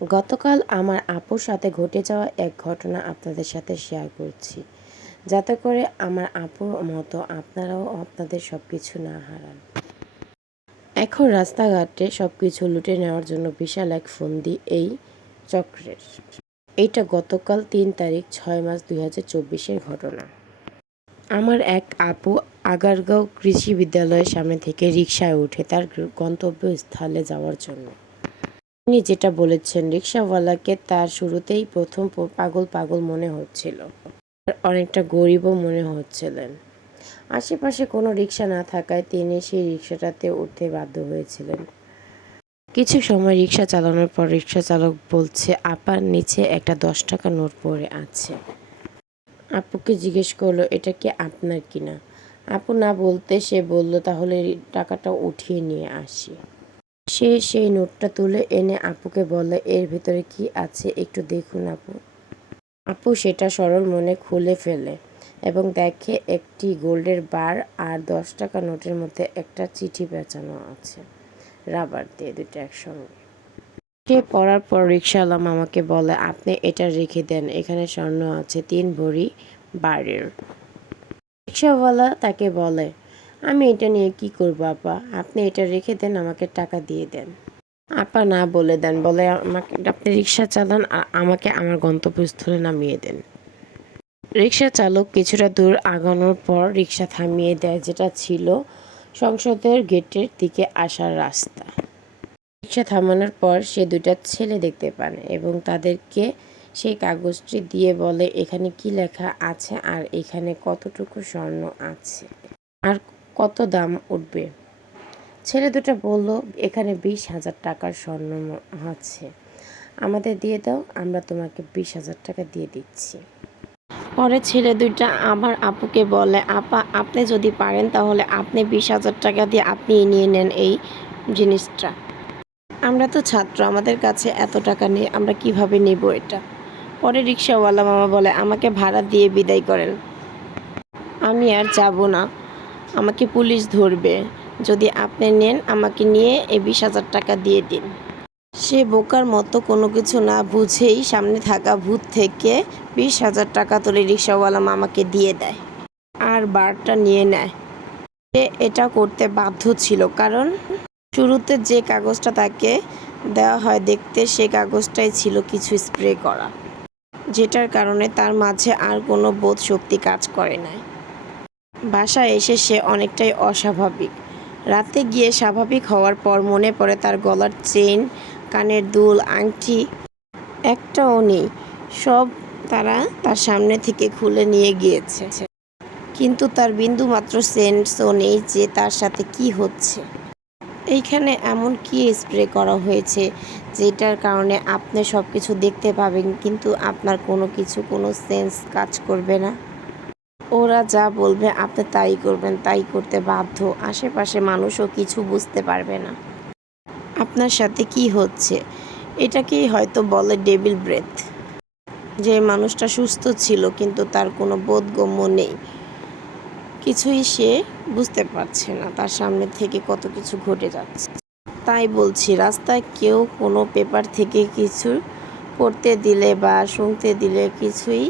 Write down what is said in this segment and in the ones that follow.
গতকাল আমার আপুর সাথে ঘটে যাওয়া এক ঘটনা আপনাদের সাথে শেয়ার করছি, যাতে করে আমার আপুর মতো আপনারাও আপনাদের সব কিছু না হারান। এখন রাস্তাঘাটে সব কিছু লুটে নেওয়ার জন্য বিশাল এক ফন্দি এই চক্রের। এইটা গতকাল ৩ তারিখ ৬ মাস ২০২৪-এর ঘটনা। আমার এক আপু আগারগাঁও কৃষি বিদ্যালয়ের সামনে থেকে রিকশায় উঠে তার গন্তব্যস্থলে যাওয়ার জন্য। তিনি যেটা বলেছেন, রিকশাওয়ালাকে তার শুরুতেই প্রথম পাগল পাগল মনে হচ্ছিল, অনেকটা গরিবও মনে হচ্ছিলেন। আশেপাশে কোনো রিকশা না থাকায় তিনি সেই রিকশাটাতে উঠতে বাধ্য হয়েছিলেন। কিছু সময় রিকশা চালানোর পর রিকশা চালক বলছে, আপার নিচে একটা 10 টাকা নোট পড়ে আছে। আপুকে জিজ্ঞেস করলো, এটা কি আপনার কিনা? আপু না বলতে সে বলল, তাহলে টাকাটা উঠিয়ে নিয়ে আসি। সে সেই নোটটা তুলে এনে আপুকে বলে, এর ভিতরে কি আছে একটু দেখুন আপু। আপু সেটা সরল মনে খুলে ফেলে এবং দেখে একটি গোল্ডের বার আর 10 টাকা নোটের মধ্যে একটা চিঠি পেঁচানো আছে রাবার দিয়ে, দুটো একসঙ্গে। সে পড়ার পর রিকশাওয়ালা মামাকে বলে, আপনি এটা রেখে দেন, এখানে স্বর্ণ আছে 3 ভরি বারের। রিকশাওয়ালা তাকে বলে, আমি এটা নিয়ে কি করবো আপা, আপনি এটা রেখে দেন, আমাকে টাকা দিয়ে দেন। আপা না বলে দেন, বলে আমাকে আপনি রিকশা চালান আর আমাকে আমার গন্তব্যস্থলে নামিয়ে দেন। রিকশা চালক কিছুটা দূর আগানোর পর রিকশা থামিয়ে দেয়, যেটা ছিল সংসদের গেটের দিকে আসার রাস্তা। রিকশা থামানোর পর সে 2টা ছেলে দেখতে পান এবং তাদেরকে সেই কাগজটি দিয়ে বলে, এখানে কি লেখা আছে আর এখানে কতটুকু স্বর্ণ আছে আর কত দাম উঠবে। ছেলে 2টা বলল, এখানে 20,000 টাকার স্বর্ণ আছে, আমাদের দিয়ে দাও, আমরা তোমাকে 20,000 টাকা দিয়ে দিচ্ছি। পরে ছেলে 2টা আমার আপুকে বলে, আপা আপনি যদি পারেন তাহলে আপনি 20,000 টাকা দিয়ে আপনি নিয়ে নেন এই জিনিসটা। আমরা তো ছাত্র, আমাদের কাছে এত টাকা নেই, আমরা কিভাবে নেব এটা। পরে রিকশাওয়ালা মামা বলে, আমাকে ভাড়া দিয়ে বিদায় করেন, আমি আর যাব না, আমাকে পুলিশ ধরবে, যদি আপনি নেন আমাকে নিয়ে এই 20,000 টাকা দিয়ে দিন। সে বোকার মতো কোনো কিছু না বুঝেই সামনে থাকা ভূত থেকে 20,000 টাকা তুলে রিকশাওয়ালা মামাকে দিয়ে দেয় আর বারটা নিয়ে নেয়। সে এটা করতে বাধ্য ছিল, কারণ শুরুতে যে কাগজটা তাকে দেওয়া হয় দেখতে, সে কাগজটাই ছিল কিছু স্প্রে করা, যেটার কারণে তার মাঝে আর কোনো বোধ শক্তি কাজ করে নাই। বাসায় এসে সে অনেকটাই অস্বাভাবিক। রাতে গিয়ে স্বাভাবিক হওয়ার পর মনে পড়ে তার গলার চেইন, কানের দুল, আংটি একটাও নেই, সব তারা তার সামনে থেকে খুলে নিয়ে গিয়েছে। কিন্তু তার বিন্দুমাত্র সেন্সও নেই যে তার সাথে কি হচ্ছে। এইখানে এমন কি স্প্রে করা হয়েছে যেটার কারণে আপনি সব কিছু দেখতে পাবেন কিন্তু আপনার কোনো সেন্স কাজ করবে না। ওরা যা বলবে আপনি তাই করবেন, তাই করতে বাধ্য। আশেপাশে মানুষও কিছু বুঝতে পারবে না আপনার সাথে কি হচ্ছে। এটাকেই হয়তো বলে ডেভিল ব্রেথ। যে মানুষটা সুস্থ ছিল কিন্তু তার কোনো বোধগম্য নেই, কিছুই সে বুঝতে পারছে না, তার সামনে থেকে কত কিছু ঘটে যাচ্ছে। তাই বলছি, রাস্তায় কেউ কোনো পেপার থেকে কিছু পড়তে দিলে বা শুনতে দিলে কিছুই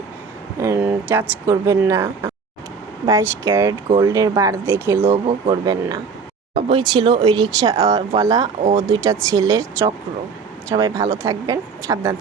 টাচ করবেন না। 22 ক্যারেট গোল্ডের বার দেখে লোভও করবেন না। সবই ছিল ওই রিকশাওয়ালা ও 2টা ছেলের চক্র। সবাই ভালো থাকবেন, সাবধান।